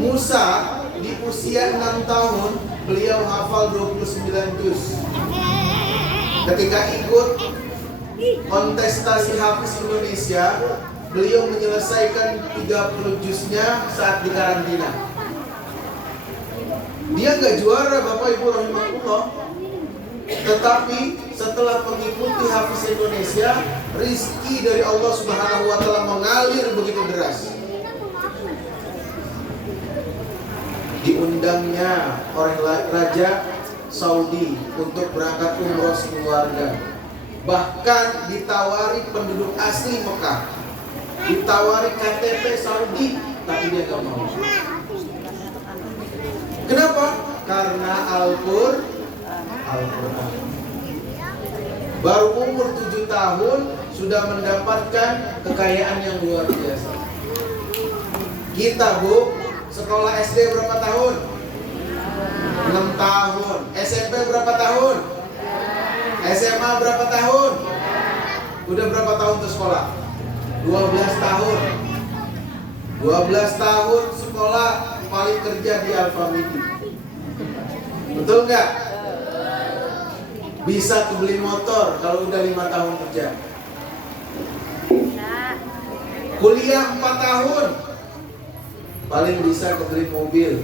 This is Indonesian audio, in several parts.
Musa di usia 6 tahun beliau hafal 29 juz. Ketika ikut kontestasi Hafiz Indonesia, beliau menyelesaikan 30 juznya saat di karantina. Dia nggak juara Bapak Ibu rahimahullah. Tetapi setelah mengikuti Hafiz Indonesia, rizki dari Allah Subhanahu wa Ta'ala mengalir begitu deras. Diundangnya oleh Raja Saudi untuk berangkat umroh sekeluarga. Bahkan ditawari penduduk asli Mekah, ditawari KTP Saudi, tapi dia gak mau. Kenapa? Karena Al-Quran. Baru umur 7 tahun sudah mendapatkan kekayaan yang luar biasa. Kita Bu, sekolah SD berapa tahun? 6 tahun. SMP berapa tahun? SMA berapa tahun? Udah berapa tahun tuh sekolah? 12 tahun. 12 tahun sekolah, paling kerja di Alfamidi. Betul nggak? Bisa kebeli motor kalau udah 5 tahun kerja. Kuliah 4 tahun, paling bisa kebeli mobil.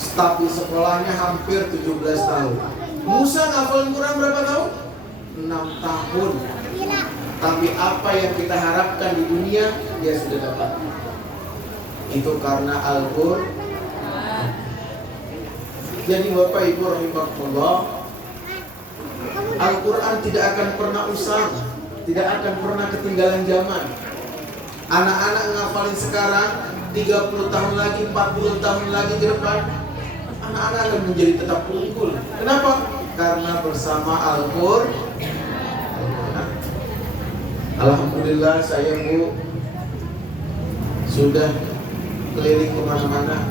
Staf di sekolahnya hampir 17 tahun. Musa ngafalin Quran berapa tahun? 6 tahun. Tapi apa yang kita harapkan di dunia, dia sudah dapat. Itu karena Al-Quran. Jadi Bapak Ibu rahimahullah, Al-Quran tidak akan pernah usang, tidak akan pernah ketinggalan zaman. Anak-anak ngafalin sekarang, 30 tahun lagi, 40 tahun lagi ke depan, anak-anak akan menjadi tetap unggul. Kenapa? Karena bersama Al-Quran. Alhamdulillah saya Bu sudah keliling kemana-mana,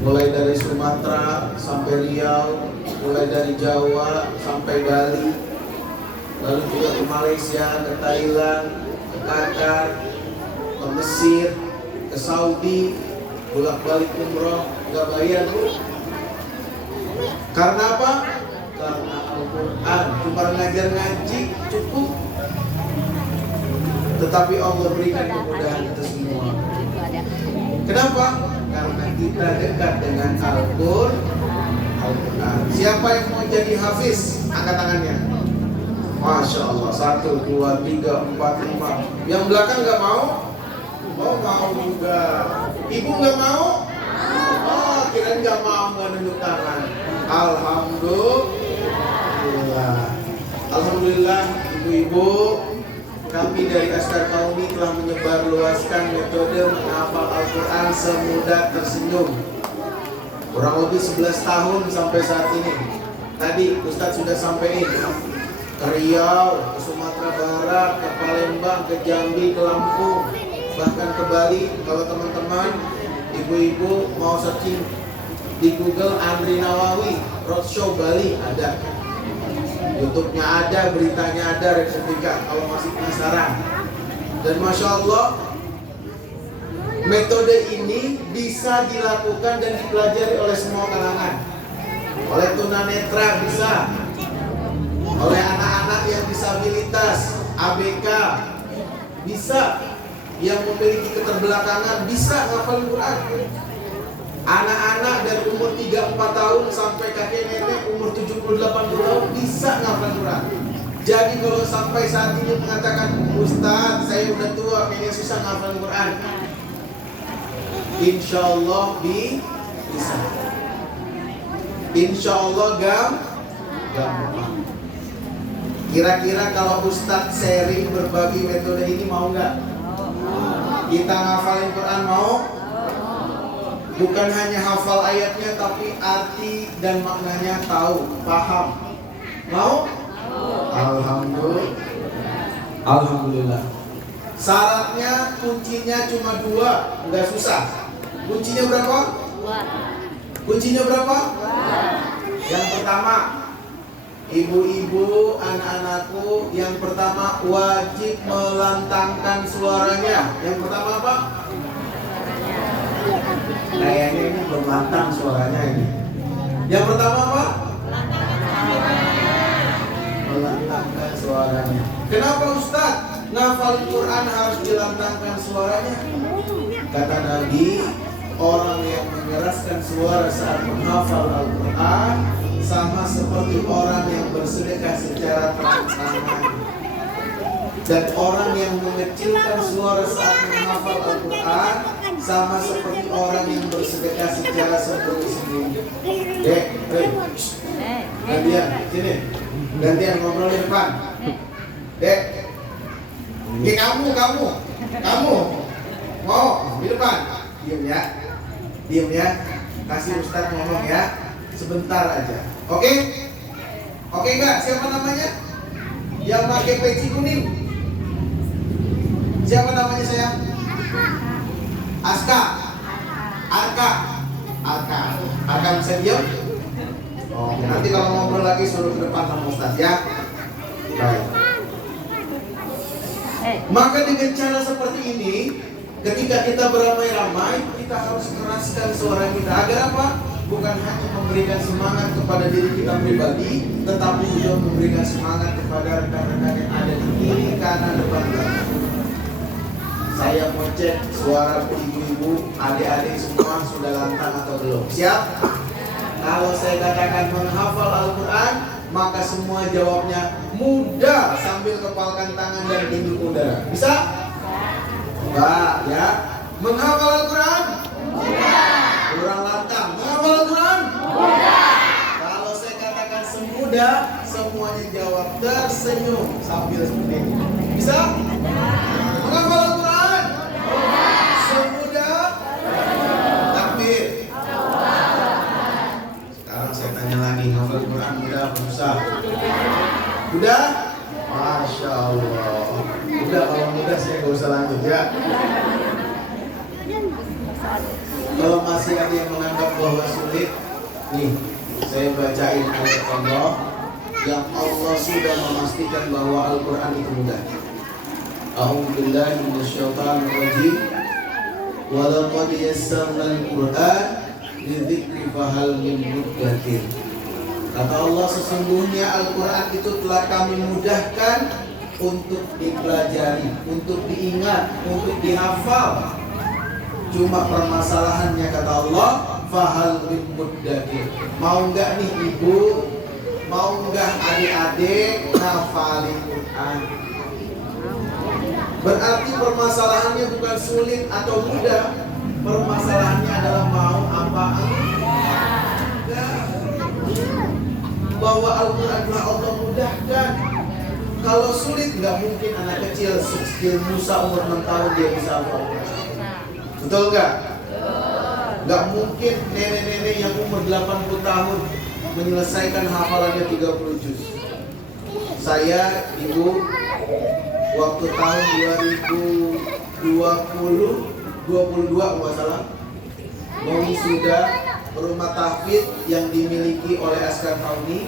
mulai dari Sumatera sampai Riau, mulai dari Jawa sampai Bali, lalu juga ke Malaysia, ke Thailand, ke Qatar, ke Mesir, ke Saudi, bolak-balik umroh, nggak bayar Bu. Karena apa? Karena Al-Quran. Cuma ngajar ngaji cukup. Tetapi Allah berikan kemudahan itu semua. Kenapa? Karena kita dekat dengan Al-Quran. Siapa yang mau jadi hafiz? Angkat tangannya. Masya Allah. 1, 2, 3, 4, 5. Yang belakang nggak mau? Oh mau juga. Ibu nggak mau? Oh kirain nggak mau, nggak nunjuk tangan. Alhamdulillah. Alhamdulillah ibu-ibu, kami dari Askar Kaumi telah menyebarluaskan metode menghafal Al-Quran semudah tersenyum. Kurang lebih 11 tahun sampai saat ini. Tadi Ustadz sudah sampaikan ke Riau, ke Sumatera Barat, ke Palembang, ke Jambi, ke Lampung, bahkan ke Bali. Kalau teman-teman, ibu-ibu mau searching di Google Andri Nawawi Roadshow Bali, ada. YouTube-nya ada, beritanya ada, replika kalau masih penasaran. Dan Masya Allah, metode ini bisa dilakukan dan dipelajari oleh semua kalangan. Oleh tunanetra bisa, oleh anak-anak yang disabilitas, ABK bisa, yang memiliki keterbelakangan bisa ngafal Quran. Anak-anak dari umur 3-4 tahun sampai kakek nenek umur 70-80 tahun bisa ngafal Quran. Jadi kalau sampai saat ini mengatakan, Ustadz saya udah tua kayaknya susah ngafal Quran, insya Allah bisa. Insya Allah gampang. Kira-kira kalau Ustadz sharing berbagi metode ini mau nggak? Kita ngafalin Quran mau? Bukan hanya hafal ayatnya, tapi arti dan maknanya tahu, paham. Mau? Alhamdulillah. Syaratnya kuncinya cuma 2, nggak susah. Kuncinya berapa? 2. Kuncinya berapa? 2. Yang pertama, ibu-ibu, anak-anakku, yang pertama wajib melantangkan suaranya. Yang pertama apa? Kayaknya ini belum lantang suaranya ini. Yang pertama apa? Melantangkan suaranya. Kenapa Ustaz? Ngafal Quran harus dilantangkan suaranya. Kata Nabi, orang yang mengeraskan suara saat menghafal Al-Quran sama seperti orang yang bersedekah secara terang-terangan. Dan orang yang mengecilkan suara saat menghafal Al-Quran sama seperti orang yang bersedekah secara sembunyi-sembunyi. Dek, gantian, sini. Gantian ngobrol di depan. Dek, ini kamu. Mau di depan. Diam ya. Kasih Ustaz ngomong ya. Sebentar aja. Oke? Oke enggak? Siapa namanya? Yang pakai peci kuning. Siapa namanya sayang? Aska. Arka bisa diam? Oh, nanti kalau ngobrol lagi suruh ke depan sama Ustaz ya. Baik. Maka dengan cara seperti ini, ketika kita beramai-ramai, kita harus keraskan suara kita. Agar apa? Bukan hanya memberikan semangat kepada diri kita pribadi, tetapi juga memberikan semangat kepada rekan-rekan yang ada di kiri, kanan, depan, belakang. Saya mau cek suara ibu-ibu, adik-adik semua sudah lantang atau belum? Siap? Kalau saya katakan menghafal Al-Quran, maka semua jawabnya mudah sambil kepalkan tangan dan tunjuk udara. Bisa? Enggak ya. Menghafal Al-Quran? Mudah. Kurang lantang. Menghafal Al-Quran? Mudah. Kalau saya katakan semudah, semuanya jawab tersenyum sambil seperti ini. Bisa? Menghafal Al-Quran? Mudah. Semudah? Takbir. Sekarang saya tanya lagi, menghafal Al-Quran mudah apa susah? Udah? Masya Allah. Udah, kalau mudah saya nggak usah lanjut ya. Kalau masih ada yang menganggap bahwa sulit, nih saya bacain ayat Allah yang Allah sudah memastikan bahwa Al-Quran itu mudah. A'udzubillahi minasyaitonir rajim. Wa laqad yassarnal Qur'an lidzikri fahal min muddakir. Kata Allah, sesungguhnya Al-Quran itu telah kami mudahkan untuk dipelajari, untuk diingat, untuk dihafal. Cuma permasalahannya kata Allah, fahal min muddakir. Mau enggak nih ibu, mau enggak adik-adik ngafalin Quran? Berarti permasalahannya bukan sulit atau mudah. Permasalahannya adalah mau apa enggak. Bahwa Al-Quran telah Allah mudahkan. Kalau sulit, nggak mungkin anak kecil sekecil Musa umur 6 tahun dia bisa hafal. Betul nggak? Nggak mungkin nenek-nenek yang umur 80 tahun menyelesaikan hafalannya 30 juz. Saya, ibu, waktu tahun 2022 nggak salah, mau wisuda rumah tahfidz yang dimiliki oleh Askar Kauni,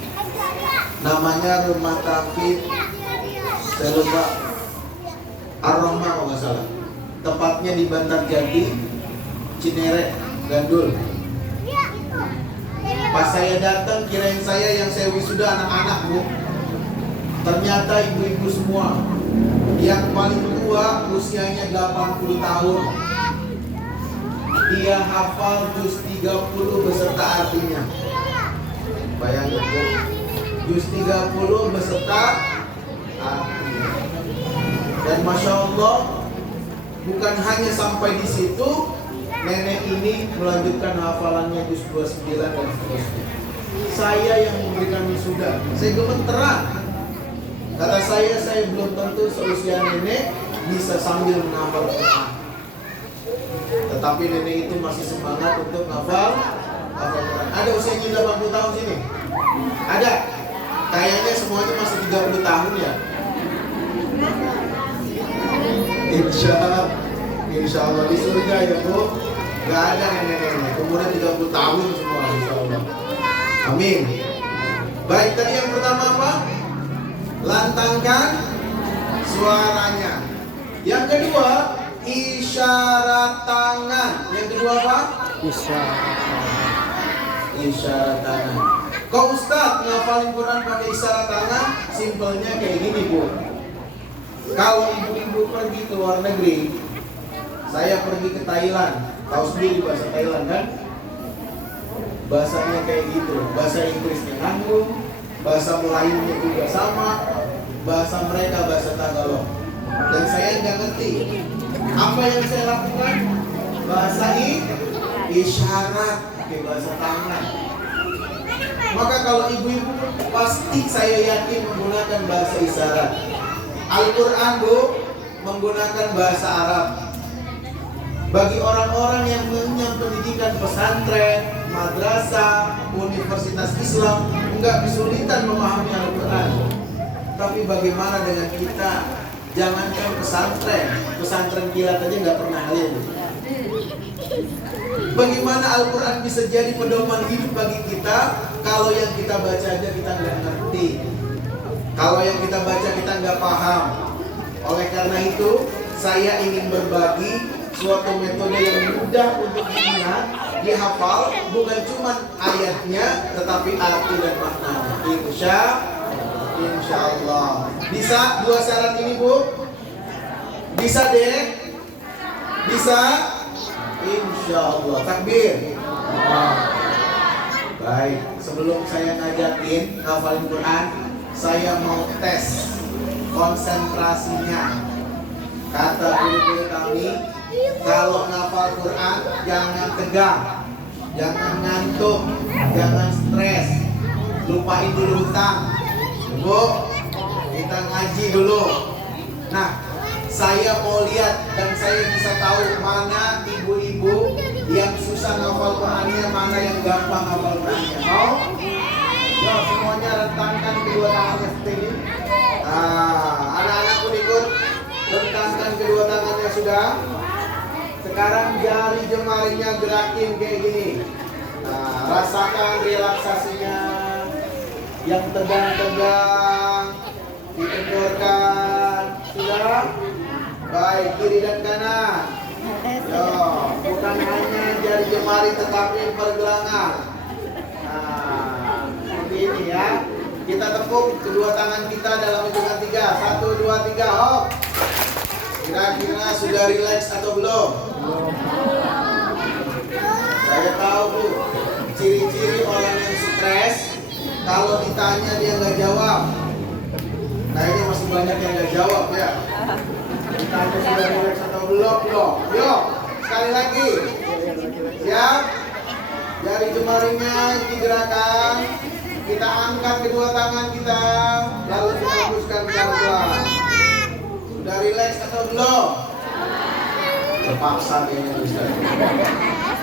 namanya rumah tahfidz, saya lupa, Ar-Rahmah kalau nggak salah. Tepatnya di Bantarjati, Cinere, Gandul. Pas saya datang, kirain saya yang saya wisuda anak-anak, bu. Ternyata ibu-ibu semua. Yang paling tua usianya 80 tahun. Dia hafal juz 30 beserta artinya. Bayangin, bu. Juz 30 beserta artinya. Dan Masya Allah, bukan hanya sampai di situ, nenek ini melanjutkan hafalannya juz 29 dan seterusnya. Saya yang memberikan wisuda, saya gemeteran. Kata saya belum tentu seusia nenek bisa sambil menghafal Quran. Tetapi nenek itu masih semangat untuk hafal Quran. Ada usianya 80 tahun sini? Ada? Kayaknya semuanya masih 30 tahun ya. Insya Allah di surga ya bu. Gak ada nenek-nenek umurnya 30 tahun semua, insya Allah. Amin. Baik, tadi yang pertama apa? Lantangkan suaranya. Yang kedua, isyarat tangan. Yang kedua apa? Isyarat tangan. Kok Ustadz ngafalin Quran pakai isyarat tangan? Simpelnya kayak gini, Bu. Kalau ibu-ibu pergi ke luar negeri, saya pergi ke Thailand, tahu sendiri bahasa Thailand kan? Bahasanya kayak gitu, bahasa Inggrisnya nanggung, bahasa Melayunya juga sama, bahasa mereka bahasa Tagalog. Dan saya nggak ngerti. Apa yang saya lakukan? Bahasa isyarat, pakai bahasa tangan. Maka kalau ibu-ibu pasti saya yakin menggunakan bahasa isyarat. Al-Quran, Bu, menggunakan bahasa Arab. Bagi orang-orang yang mengenyam pendidikan pesantren, madrasah, universitas Islam, enggak kesulitan memahami Al-Quran. Tapi bagaimana dengan kita? Jangankan pesantren kilat aja nggak pernah hadir. Bagaimana Al-Quran bisa jadi pedoman hidup bagi kita kalau yang kita baca aja kita nggak ngerti, kalau yang kita baca kita nggak paham. Oleh karena itu, saya ingin berbagi suatu metode yang mudah untuk diingat, dihafal, bukan cuma ayatnya, tetapi arti dan maknanya. Insya Allah. Bisa dua syarat ini, Bu? Bisa, Dek? Bisa? Insya Allah. Takbir. Baik, sebelum saya ngajakin ngafalin Quran, saya mau tes konsentrasinya. Kata guru-guru kami, kalau ngafal Quran jangan tegang, jangan ngantuk, jangan stres, lupain dulu hutang. Bu, kita ngaji dulu. Nah, saya mau lihat dan saya bisa tahu mana ibu-ibu yang susah ngafal Qurannya, mana yang gampang ngafal Qurannya. Mau? Ya, semuanya rentangkan kedua tangannya seperti ini. Nah, anak-anak pun ikut rentangkan kedua tangannya sudah. Sekarang jari jemarinya gerakin kayak gini. Nah, rasakan relaksasinya. Yang tegang-tegang dikendorkan. Sudah? Baik, kiri dan kanan. Yo, bukan hanya jari jemari tetapi pergelangan. Nah, seperti ini ya. Kita tepuk kedua tangan kita dalam hitungan 3. 1, 2, 3, hop. Kira-kira sudah rileks atau belum? Saya tahu, Bu, ciri-ciri orang yang stres, kalau ditanya dia nggak jawab. Kayaknya masih banyak yang nggak jawab ya. Ditanya sudah rileks atau belum? Yuk, sekali lagi. Siap? Jari jemarinya digerakkan. Kita angkat kedua tangan kita, lalu kita hembuskan pelan-pelan. Sudah rileks atau belum? Terpaksa kayaknya Ustaz.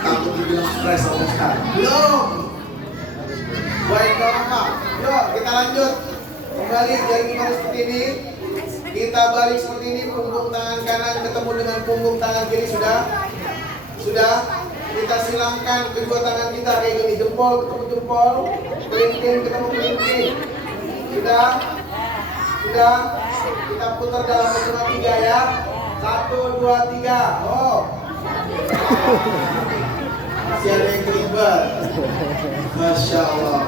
Takut dibilang stres sama Ustaz. Belum. Baik, gak apa. Yuk, kita lanjut. Kembali jari jemari seperti ini. Kita balik seperti ini, punggung tangan kanan ketemu dengan punggung tangan kiri. Sudah? Kita silangkan kedua tangan kita kayak gini, jempol ketemu jempol, kelingking ketemu kelingking. Sudah? Kita putar dalam hitungan 3 ya. 1, 2, 3. Oh. Masih ada yang terlibat. Masya Allah.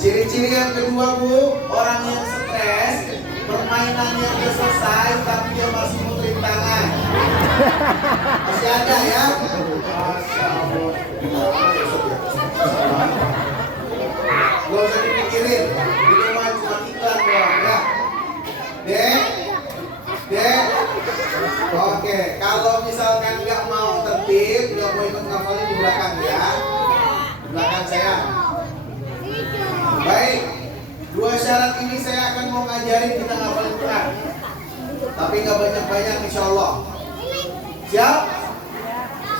Ciri-ciri yang kedua, Bu, orang yang stres, permainannya udah selesai tapi dia masih muterin tangan. Masih ada ya? Masya Allah. Gak usah dipikirin, itu mah cuma iklan doang ya. Dek. Oke, kalau misalkan nggak mau tertib, nggak mau ikut ngafalin di belakang ya. Di belakang saya. Baik, 2 syarat ini saya akan mau ngajarin kita ngafalin Quran. Tapi nggak banyak-banyak insya Allah. Siap?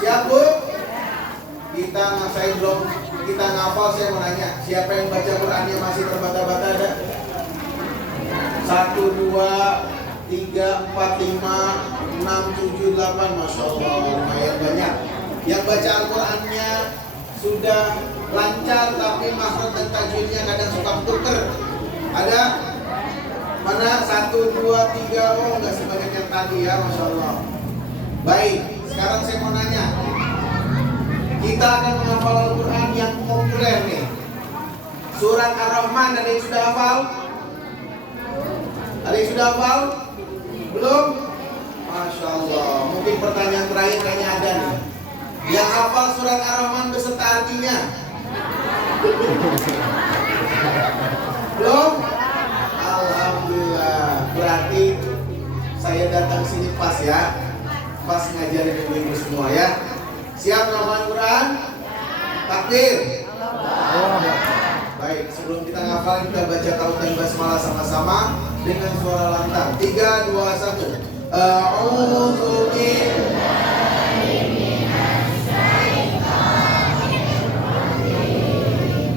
Siap, Bu? Kita ngasain belum? Kita ngafal, saya mau nanya. Siapa yang baca Qurannya masih terbata-bata ada? 1, 2, 3, 4, 5, 6, 7, 8. Masya Allah, lumayan banyak. Yang baca Al-Qurannya sudah lancar tapi makhraj dan tajwidnya kadang suka tuker. Ada? Mana? 1, 2, 3. Oh, nggak sebanyak yang tadi ya, Masya Allah. Baik, sekarang saya mau nanya. Kita Kita akan menghafal Al-Quran yang populer nih. Surat Ar-Rahman, ada yang sudah hafal? Ada yang sudah hafal? Belum? Masya Allah. Mungkin pertanyaan terakhir kayaknya ada nih. Yang hafal surat Ar-Rahman beserta artinya? Belum? Alhamdulillah. Berarti saya datang sini pas ya. Pas ngajarin ibu-ibu semua ya. Siap menghafal Quran? Takbir. Baik, sebelum kita ngafal kita baca tautan basmalah sama-sama dengan suara lantang. 3, 2, 1. A'udzu billahi minas syaitonir rajim.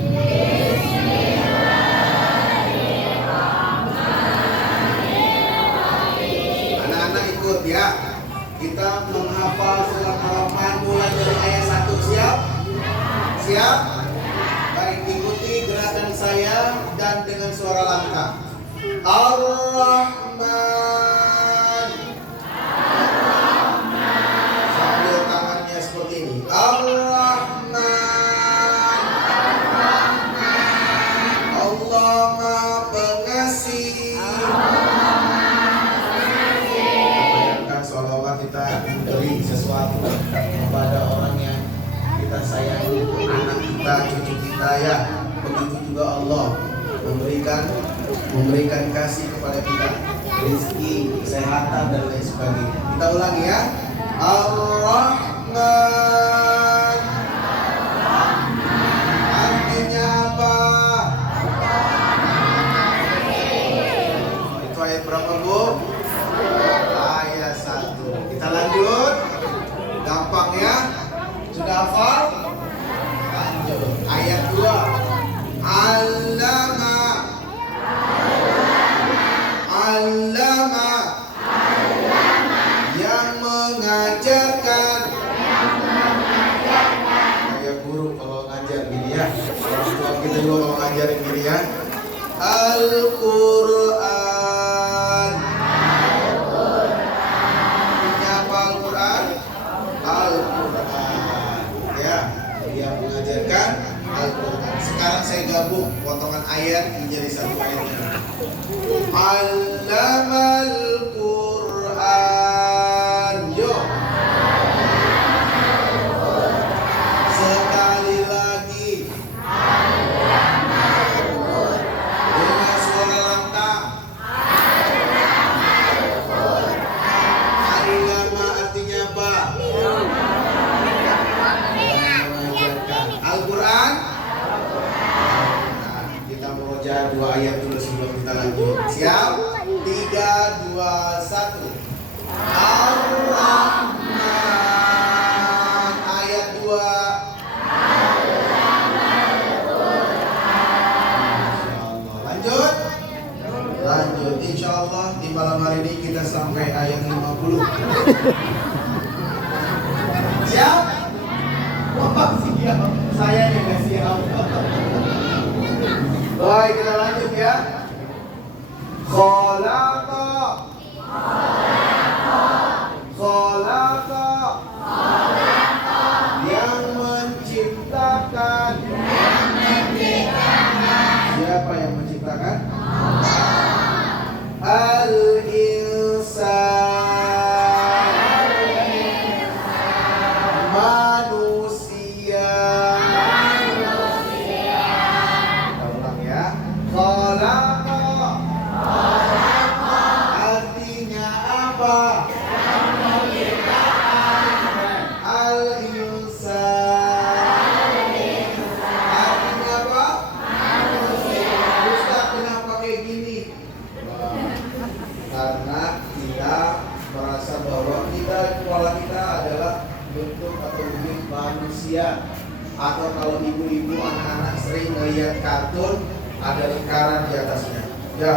Bismillahirrahmanirrahim. Anak-anak ikut ya. Kita menghafal surat Ar-Rahman mulai dari ayat 1. Siap? Siap? Baik, ikuti gerakan saya dan dengan suara lantang. Ar-Rahman. Sambil tangannya seperti ini. Ar-Rahman. Allah Maha Pengasih. Bayangkan sholawat kita memberi sesuatu kepada orang yang kita sayangi, anak kita, cucu kita ya. Begitu juga Allah memberikan kasih kepada kita, rezeki, kesehatan dan lain sebagainya. Kita ulangi ya. Ar-Rahman. Artinya apa? Itu ayat berapa, Bu? Ayat 1. Kita lanjut. Gampang ya. Sudah hafal? Lanjut. Ayat 2. Allama. Yang mengajarkan. Kayak guru kalau ngajar gini ya. Orang tua kita juga kalau ngajarin gini ya. Al-Quran. Punya apa Al-Quran? Al-Quran. Ya, dia mengajarkan Al-Quran. Sekarang saya gabung potongan ayat menjadi satu ayat ini. Allamal Quran. Yo. Sekali lagi. Dengan suara lantang. Allama artinya apa? Mengajarkan. Al-Quran. Kita murojaah 2 ayat dulu sebelum kita lanjut. Siap? 3, 2, 1. Ar-Rahman. Ayat 2. Insyaallah. Lanjut? Lanjut. Insyaallah di malam hari ini kita sampai ayat 50. Siap? Wah, siap. Saya yang gak siap. Baik, kita lanjut ya. Khalaqa. Yang menciptakan. Siapa yang menciptakan? Al-insan. Manusia. Kita ulang ya. Khalaqa. Artinya apa? Al-insan. Artinya apa? Ustaz, kenapa kayak gini? Karena kita merasa bahwa kepala kita adalah bentuk atau wujud manusia. Atau kalau ibu-ibu anak-anak sering melihat kartun ada lingkaran di atasnya. Ya,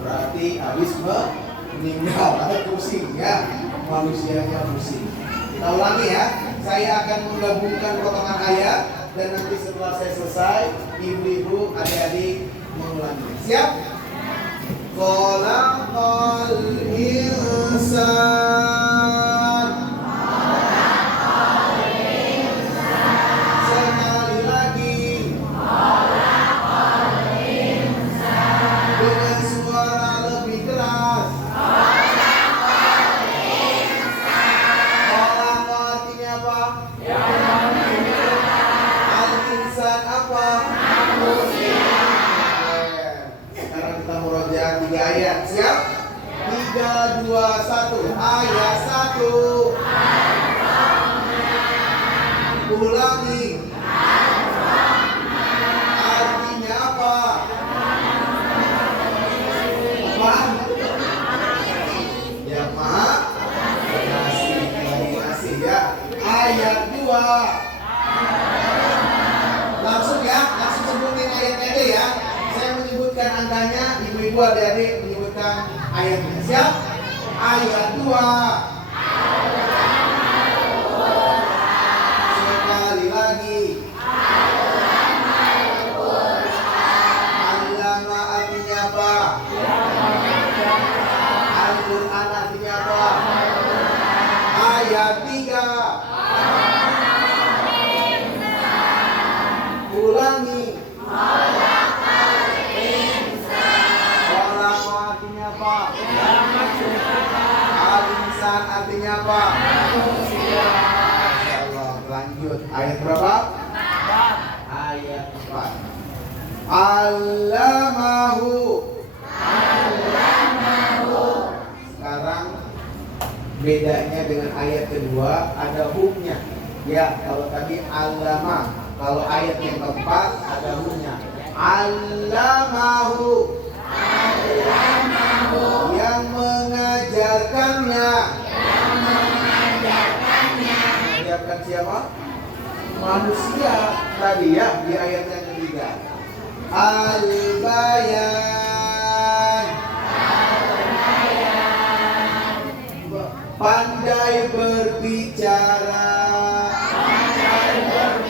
berarti habis meninggal atau pusing ya, manusianya pusing. Kita ulangi ya. Saya akan menggabungkan potongan ayat dan nanti setelah saya selesai, ibu-ibu, adik-adik mengulangi. Siap? Khalaqal insan. 2, 1. Ayat 1. Ulangi. Artinya apa? Apa? Ya Maha Pengasih ya. Ayat 2. Langsung ya, langsung sebutin ayatnya deh ya. Saya menyebutkan angkanya, ibu-ibu adik-adik menyebutkan ayatnya. Siap? Ayat 2. Sekali lagi. Allama artinya apa? Al-Quran artinya apa? Ayat 3. Ulangi. Khalaqah artinya apa? Al-insan artinya apa? Allah, lanjut. Ayat berapa? Ayat 4. Allamahu. Sekarang bedanya dengan ayat kedua ada huknya. Ya, kalau tadi allama, kalau ayat yang keempat ada huknya. Allamahu. Yang mengajarkannya. Mengajarkan siapa? Manusia tadi ya di ayat yang ketiga. Al-bayan. Pandai berbicara.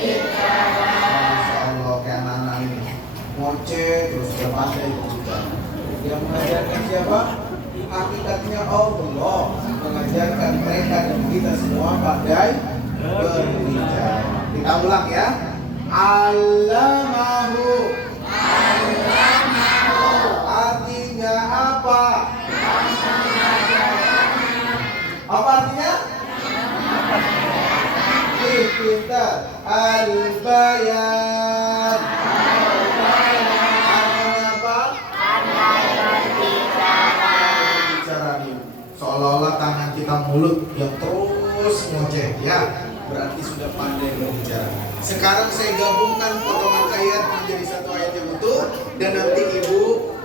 Masya Allah, kayak anak ini ngoceh terus dia pandai berbicara. Yang mengajarkan siapa? Hakikatnya Allah mengajarkan mereka dan kita semua pandai berbicara. Kita ulang ya. Allamahu. Artinya apa? Apa artinya? Pintar. Al-bayan. Artinya apa? Bicara nih. Seolah-olah tangan kita mulut yang terus ngoceh ya. Berarti sudah pandai berbicara. Sekarang saya gabungkan potongan ayat menjadi satu ayat yang utuh dan nanti ibu,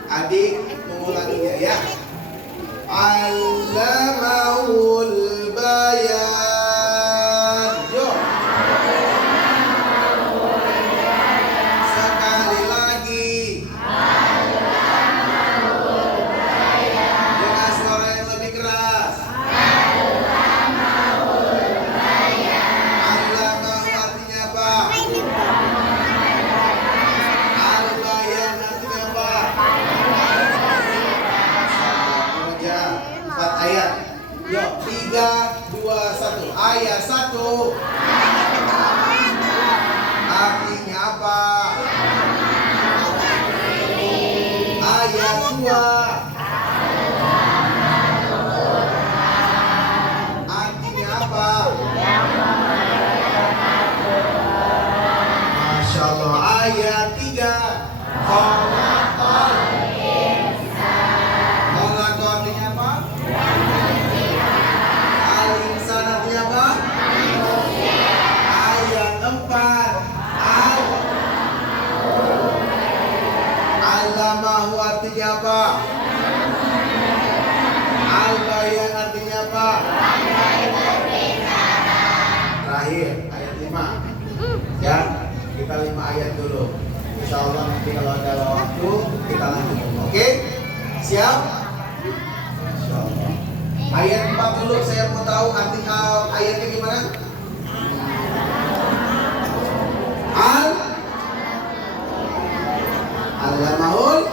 adik mengulanginya ya. Allamahul bayan. Yo. Sekali lagi. Dengan suara yang lebih keras. Allamahu artinya apa? Al-bayan artinya apa? Empat ayat. Yuk, 3, 2, 1. Ayat 1. Artinya apa? Ayat 2. Artinya apa? Masya Allah. Ayat 3. Khalaqal artinya apa? Al-insan artinya apa? Ayat 4. Allamahu artinya apa? Al-bayan artinya apa? Terakhir ayat 5. Ya, kita 5 ayat dulu. Insya Allah nanti kalau ada waktu kita lanjut. Oke? Siap? Insya Allah. Ayat 4 dulu saya mau tahu arti ayatnya gimana? Allamahul.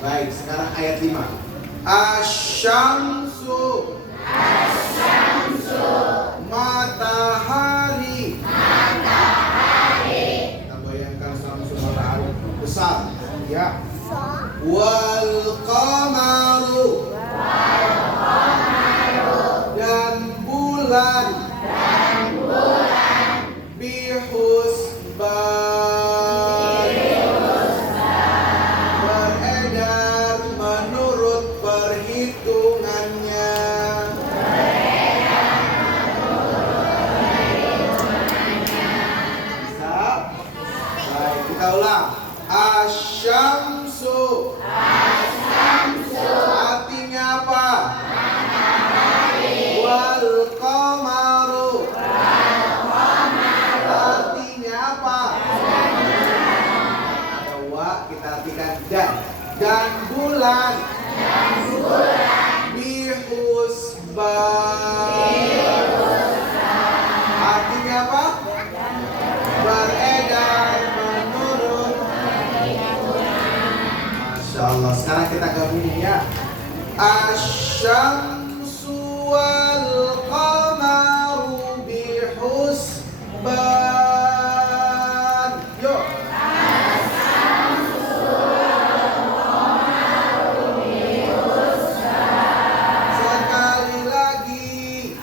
Baik, sekarang ayat 5. Asyamsu. Matahari. Kita bayangkan samsu matahari besar, ya. Wal qamaru. Dan bulan. Bihusban. Beredar menurut perhitungan. Sekarang kita gabungin ya. Asyamsu wal qamaru bihusban. Yuk. Sekali lagi.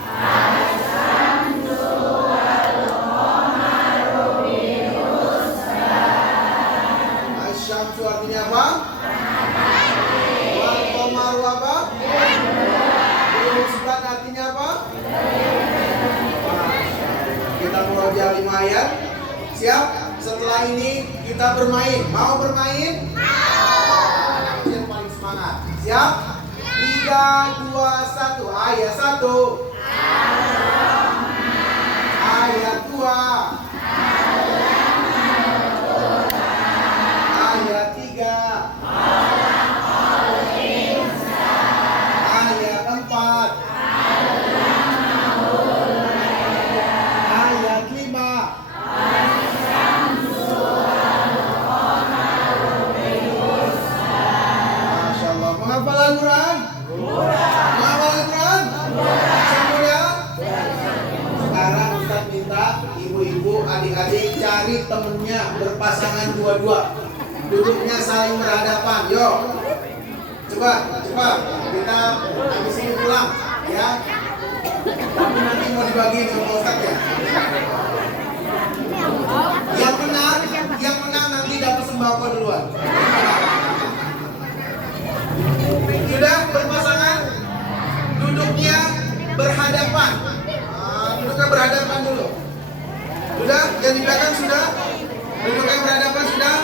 Asyamsu artinya apa? Wal qamaru apa? Bihusban artinya apa? Kita murojaah 5 ayat. Siap? Setelah ini kita bermain. Mau bermain? Mau. Yang paling semangat. Siap? 3, 2, 1. Ayat 1. Ayat 2. Ayat 3. Ayat 4. Ayat 5. Masya Allah. Menghafal Al-Quran? Menghafal Al-Quran? Semuanya? Sekarang Ustaz minta ibu-ibu, adik-adik cari temennya berpasangan dua-dua. Duduknya saling berhadapan. Yuk. Cepat. Kita habis ini pulang. Ya. Tapi nanti mau dibagiin sama Ustaz ya. Yang menang nanti dapat sembako duluan. Sudah berpasangan? Duduknya berhadapan. Duduknya berhadapan dulu. Sudah? Yang di belakang sudah? Duduknya berhadapan sudah?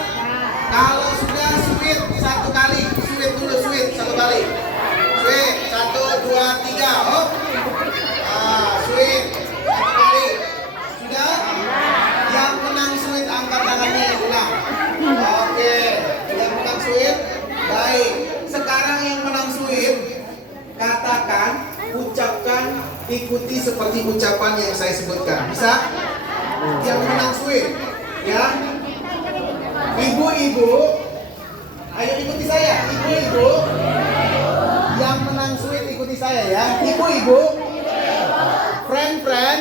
Kalau sudah sweet satu kali. Sweet dulu, sweet satu kali. Sweet, 1, 2, 3. Oh. Sweet satu kali. Sudah? Yang menang sweet angkat tangannya yang menang. Oke. Yang menang sweet. Baik. Sekarang yang menang sweet, katakan, ucapkan, ikuti seperti ucapan yang saya sebutkan. Bisa? Yang menang sweet, ya. Ibu-ibu, ayo ikuti saya. Ibu-ibu, yang menang sweet ikuti saya ya. Ibu-ibu, friend-friend,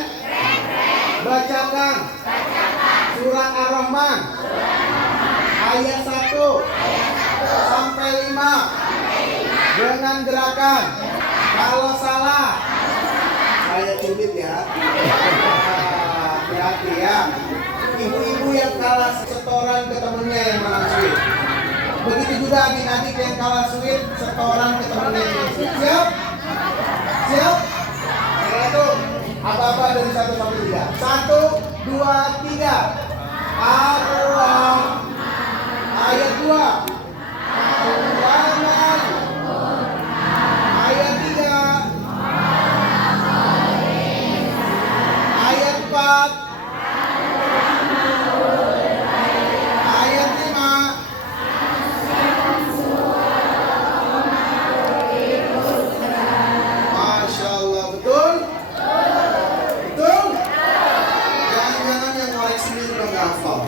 bacakan surat Ar-Rahman ayat 1 sampai 5 dengan gerakan. Kalau salah, saya cubit ya. Hati-hati ya. Ibu-ibu yang kalah setoran ke temennya yang menang sweet. Begitu juga adik-adik yang kalah sweet, setoran ke temennya yang menang sweet. Siap? Siap? Itu apa-apa dari 1 sampai 3. 1, 2, 3. Ar-Rahman. Ayat 2. Ar-Rahman. Ayat 3. Ayat 4. Ayat 5. Masya Allah, betul? Betul? Jangan-jangan yang ngoreksi ini udah gak hafal.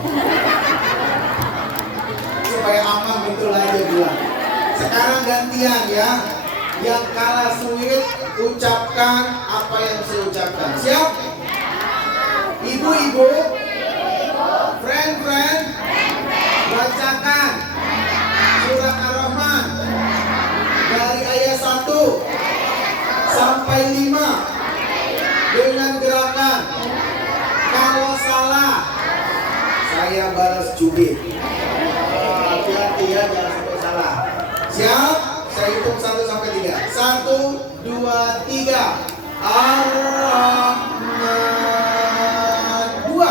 Supaya aman betul aja bilang. Sekarang gantian ya. Yang kalah sweet, ucapkan apa yang saya ucapkan. Siap? Ibu-ibu, friend-friend, bacakan surat Ar-Rahman dari ayat 1 sampai 5 dengan gerakan. Kalau salah, saya balas cubit. Hati-hati ya, jangan sampai salah. Siap? Saya hitung 1 sampai 3. 1, 2, 3. Ar-Rahman. 2.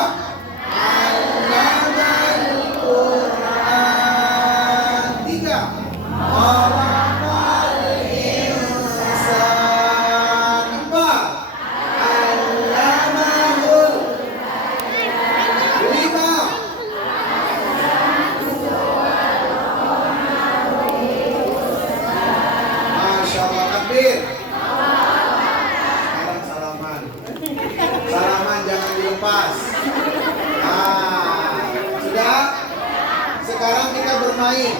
Allamal Quran. 3. Khalaqal insan. 4. Allamahul. 5. Masya Allah, takbir. Sekarang salaman. Salaman jangan dilepas. Sudah? Sekarang kita bermain.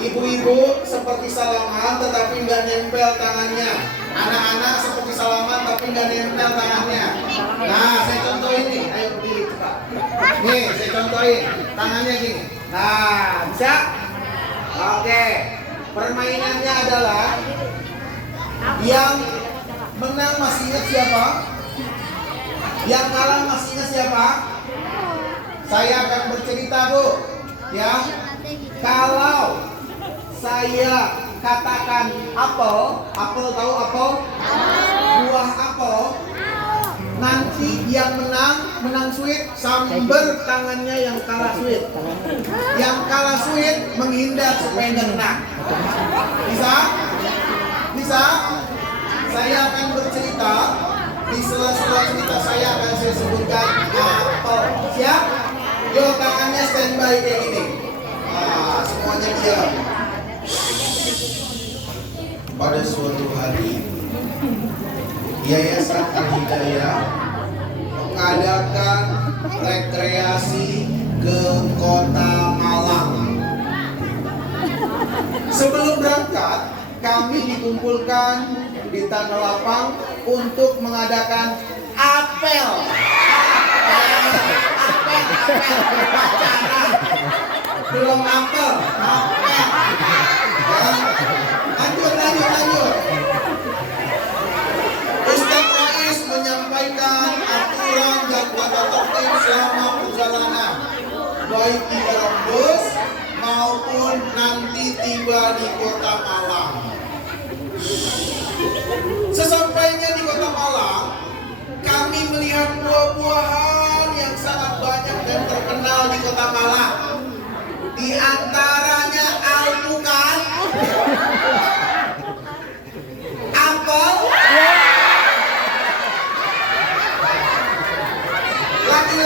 Ibu-ibu seperti salaman tetapi nggak nempel tangannya. Anak-anak seperti salaman tapi nggak nempel tangannya. Nah, saya contohin nih. Ayo berdiri cepat. Nih, saya contohin. Tangannya gini. Nah, bisa? Oke. Permainannya adalah yang menang masih ingat siapa? Yang kalah masih ingat siapa? Saya akan bercerita, Bu. Ya. Kalau saya katakan apel, apel tahu apel? Buah apel. Nanti yang menang sweet, sambar tangannya yang kalah sweet. Yang kalah sweet menghindar supaya nggak kena. Bisa? Bisa? Saya akan bercerita. Di sela-sela cerita saya akan saya sebutkan apel. Siap? Yo, tangannya standby kayak gini. Nah, semuanya diam. Pada suatu hari, Yayasan Al-Hidayah mengadakan rekreasi ke Kota Malang. Sebelum berangkat, kami dikumpulkan di Tanah Lapang untuk mengadakan apel. Belum apel. Lanjut. Ustaz Rais menyampaikan aturan dan tata tertib selama perjalanan, baik di dalam bus maupun nanti tiba di Kota Malang. Sesampainya di Kota Malang, kami melihat buah-buahan yang sangat banyak dan terkenal di Kota Malang. Di antaranya alpukat, apel, lagi.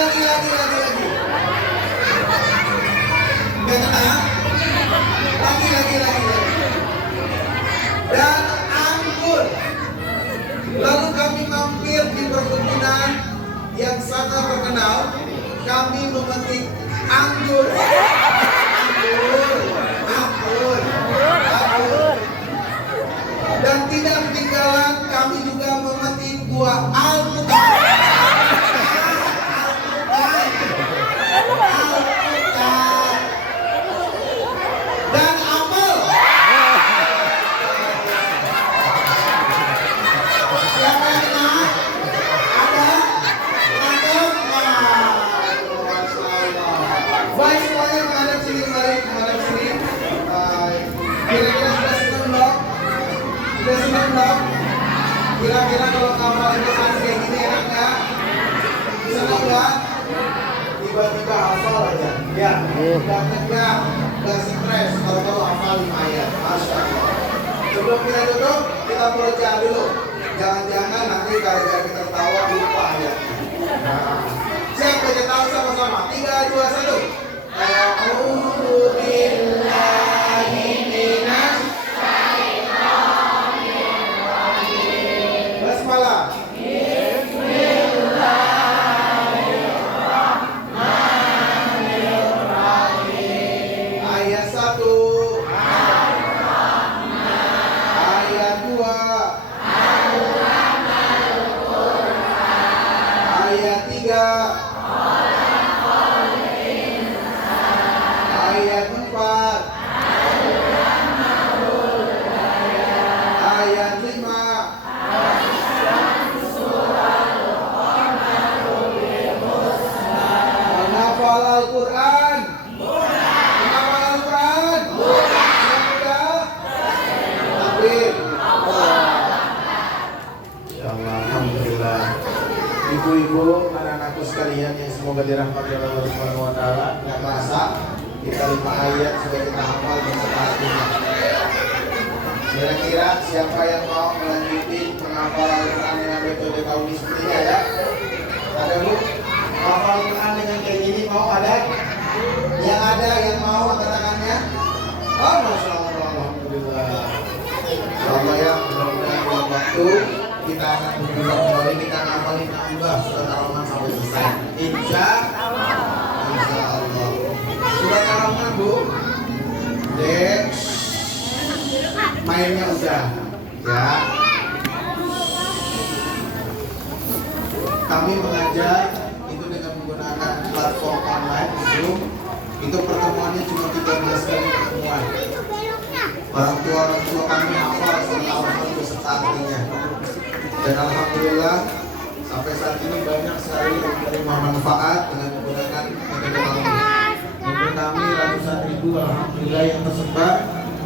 Gak kena? Lagi. Dan anggur. Lalu kami mampir di perkebunan yang sangat terkenal. Kami memetik anggur. Dan tidak ketinggalan kami juga memetik buah alpukat. Dan apel. Siapa yang kenal? Ada? Baik semuanya menghadap sini, menghadap sini. Kira-kira sudah senang belum? Sudah senang belum? Kira-kira kalau kamar depan kayak gini enak nggak? Senang nggak? Tiba-tiba hafal aja. Ya, nggak tegang, nggak stres. Kalau hafal 5 ayat, Masya Allah. Sebelum kita tutup, kita baca dulu. Jangan-jangan nanti gara-gara kita tawa lupa ayatnya. Nah, siap baca tahu sama-sama. 3, 2, 1. A'udzu billahi minas syaitonir rajim. Basmalah. Bismillahirrahmanirrahim. Ayat 1. Ayat 2. Ayat 3. Ayat 4. Ayat 5. Menghafal Al-Quran. Menghafal Al-Quran. Sudah? Takbir. Ya Allah, alhamdulillah. Ibu-ibu, anak-anakku sekalian yang semoga dirahmati oleh Allah Subhanahu wa taala, enggak terasa kita 5 ayat sudah kita hafal beserta artinya. Kira-kira siapa yang mau melanjutin penghafalan Al-Quran dengan metode kauni seperti ini ada? Ada, Bu? Hafal Al-Quran dengan kayak gini mau ada? Yang ada yang mau angkat tangannya? Oh, Masya Allah, alhamdulillah. Insyaallah ya, mudah-mudahan dalam waktu kita akan berjumpa kembali, kita ngapalin nambah surat Al-Rahman sampai selesai. Insya Allah. Surat Al-Rahman, Bu. Dek. lainnya udah ya. Kami mengajar itu dengan menggunakan platform online Zoom. Itu pertemuannya cuma 13 kali pertemuan. Orang tua kami hafal surah beserta artinya. Dan alhamdulillah sampai saat ini banyak sekali yang menerima manfaat dengan menggunakan metode kami. Metode kami ratusan ribu alhamdulillah yang tersebar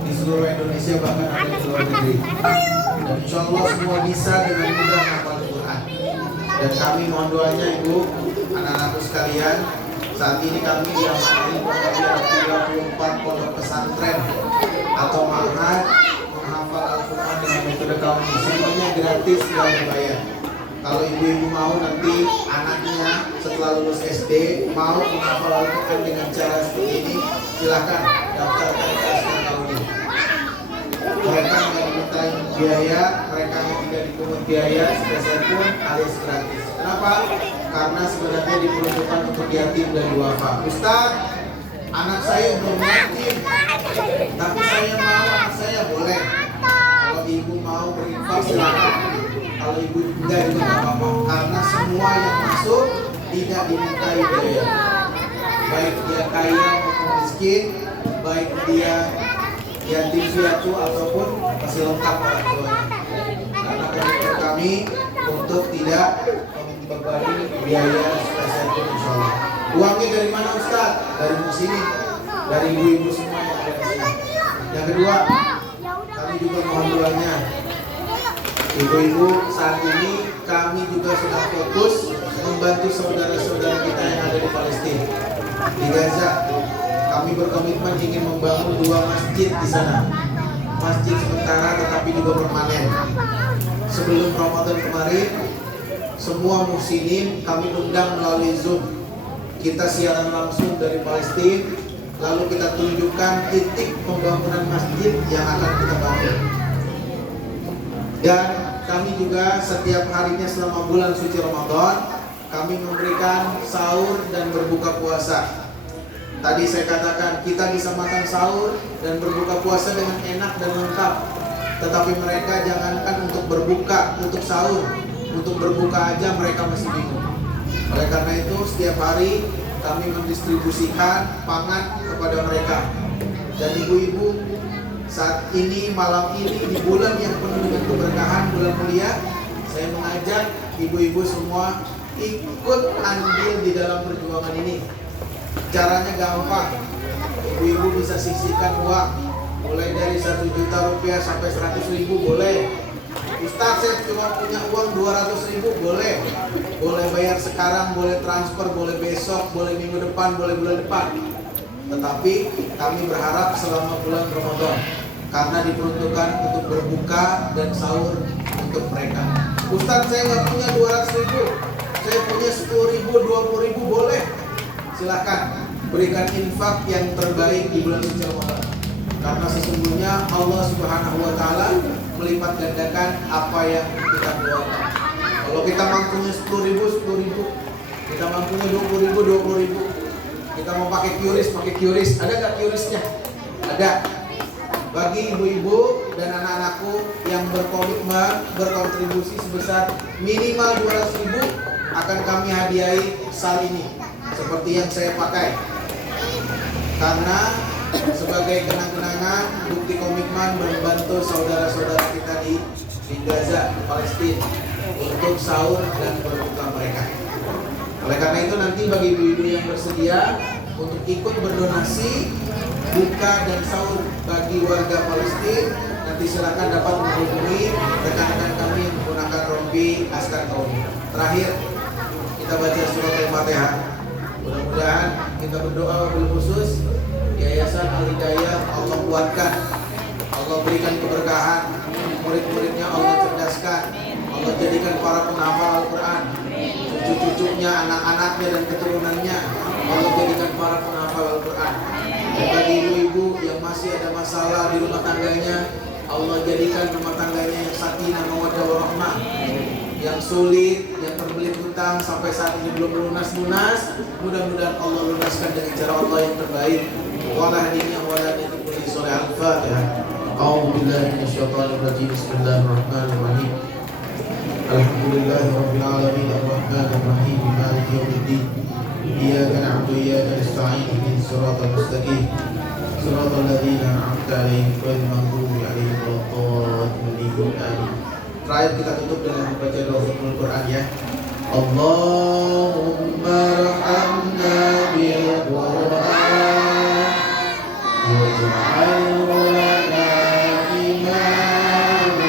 di seluruh Indonesia, bahkan ada di luar negeri. Dan insya Allah semua bisa dengan mudah menghafal Al-Quran. Dan kami mohon doanya ibu, anak-anakku sekalian. Saat ini kami diamanai ada 34 pondok pesantren atau ma'had menghafal Al-Quran dengan metode kami. Semuanya gratis, tidak dibayar. Kalau ibu-ibu mau nanti anaknya setelah lulus SD mau menghafal Al-Quran dengan cara seperti ini, silahkan daftarkan ke Askar Kauni. Mereka nggak diminta biaya, mereka tidak dipungut biaya sebesar pun alias gratis. Kenapa? Karena sebenarnya diperuntukkan untuk yatim dan duafa. Ustaz, anak saya belum yatim, tapi saya mau anak saya boleh. Kalau ibu mau berinfak silakan. Kalau ibu enggak juga nggak apa-apa. Karena semua yang masuk tidak dimintai biaya. Baik dia kaya maupun miskin, baik dia yatim piatu ataupun masih lengkap orang tuanya. Karena komitmen kami untuk tidak membebani biaya spesial pun insya Allah. Uangnya dari mana Ustaz? Dari sini, dari ibu-ibu semua yang ada di sini. Yang kedua, kami juga mohon doanya. Ibu-ibu, saat ini kami juga sedang fokus membantu saudara-saudara kita yang ada di Palestina, di Gaza. Kami berkomitmen ingin membangun 2 masjid di sana. Masjid sementara tetapi juga permanen. Sebelum Ramadan kemarin, semua muslimin kami undang melalui Zoom. Kita siaran langsung dari Palestina, lalu kita tunjukkan titik pembangunan masjid yang akan kita bangun. Dan kami juga setiap harinya selama bulan suci Ramadan, kami memberikan sahur dan berbuka puasa. Tadi saya katakan kita bisa makan sahur dan berbuka puasa dengan enak dan lengkap. Tetapi mereka jangankan untuk berbuka, untuk sahur, untuk berbuka aja mereka masih bingung. Oleh karena itu setiap hari kami mendistribusikan pangan kepada mereka. Dan ibu-ibu, saat ini malam ini di bulan yang penuh dengan keberkahan, bulan mulia, saya mengajak ibu-ibu semua ikut andil di dalam perjuangan ini. Caranya gampang. Ibu-ibu bisa sisihkan uang mulai dari 1 juta rupiah sampai 100.000 boleh. Ustaz, saya cuma punya uang 200.000 boleh. Boleh bayar sekarang, boleh transfer, boleh besok, boleh minggu depan, boleh bulan depan. Tetapi kami berharap selama bulan Ramadan, karena diperuntukkan untuk berbuka dan sahur untuk mereka. Ustaz, saya nggak punya 200.000, saya punya 10.000, 20.000 boleh. Silakan berikan infak yang terbaik di bulan suci Ramadan. Karena sesungguhnya Allah Subhanahu wa taala melipat gandakan apa yang kita keluarkan. Kalau kita mampunya 10.000, 10.000. Kita mampunya 20.000, 20.000. Kita mau pakai QRIS. Ada nggak QRISnya? Ada. Bagi ibu-ibu dan anak-anakku yang berkomitmen berkontribusi sebesar minimal 200.000 akan kami hadiahi sal ini seperti yang saya pakai. Karena sebagai kenang-kenangan bukti komitmen membantu saudara-saudara kita di Gaza, Palestina untuk sahur dan berbuka mereka. Oleh karena itu nanti bagi ibu-ibu yang bersedia untuk ikut berdonasi buka dan sahur bagi warga Palestina, nanti silakan dapat menghubungi rekan-rekan kami yang menggunakan rompi Askar Kauni. Terakhir kita baca surat Al-Fatihah. Mudah-mudahan kita berdoa wabil khusus Yayasan Al-Hidayah Allah kuatkan, Allah berikan keberkahan, murid-muridnya Allah cerdaskan, Allah jadikan para penghafal Al-Quran, cucu-cucunya, anak-anaknya dan keturunannya Allah jadikan para penghafal Al-Quran. Dan bagi ibu-ibu yang masih ada masalah di rumah tangganya, Allah jadikan rumah tangganya yang sakinah mawaddah warahmah. Yang sulit, yang terbelit hutang sampai saat ini belum lunas-lunas, mudah-mudahan Allah lunaskan dengan cara Allah yang terbaik. Wala hadiniya wala nidikuli soleh al-Fatihah. A'udzu billahi minasyaitonir rajim. Bismillahirrahmanirrahim. Alhamdulillahirabbil alamin arrahmanir rahim maliki yaumiddin. Iyyaka na'budu wa iyyaka nasta'in ihdinas siratal mustaqim. Siratal ladzina an'amta 'alaihim ghairil maghdubi 'alaihim waladdallin. Amin. Terakhir kita tutup dengan membaca doa Khatimul Quran ya. Allahumma arhamna bil Qur'an waj'alhu lana imaman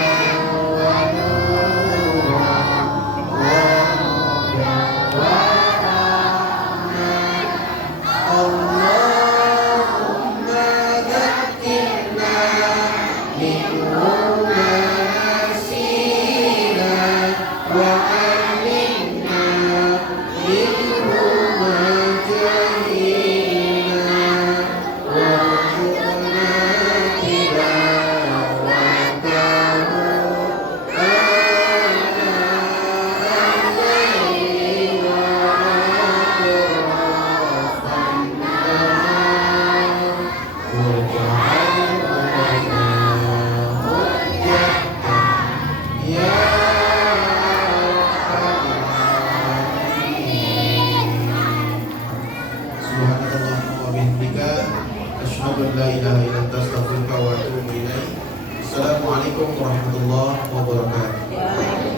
wa nuran wa hudan wa rahmah. Allahumma dhakkirna minhu ma nasina wa Assalamualaikum warahmatullahi wabarakatuh.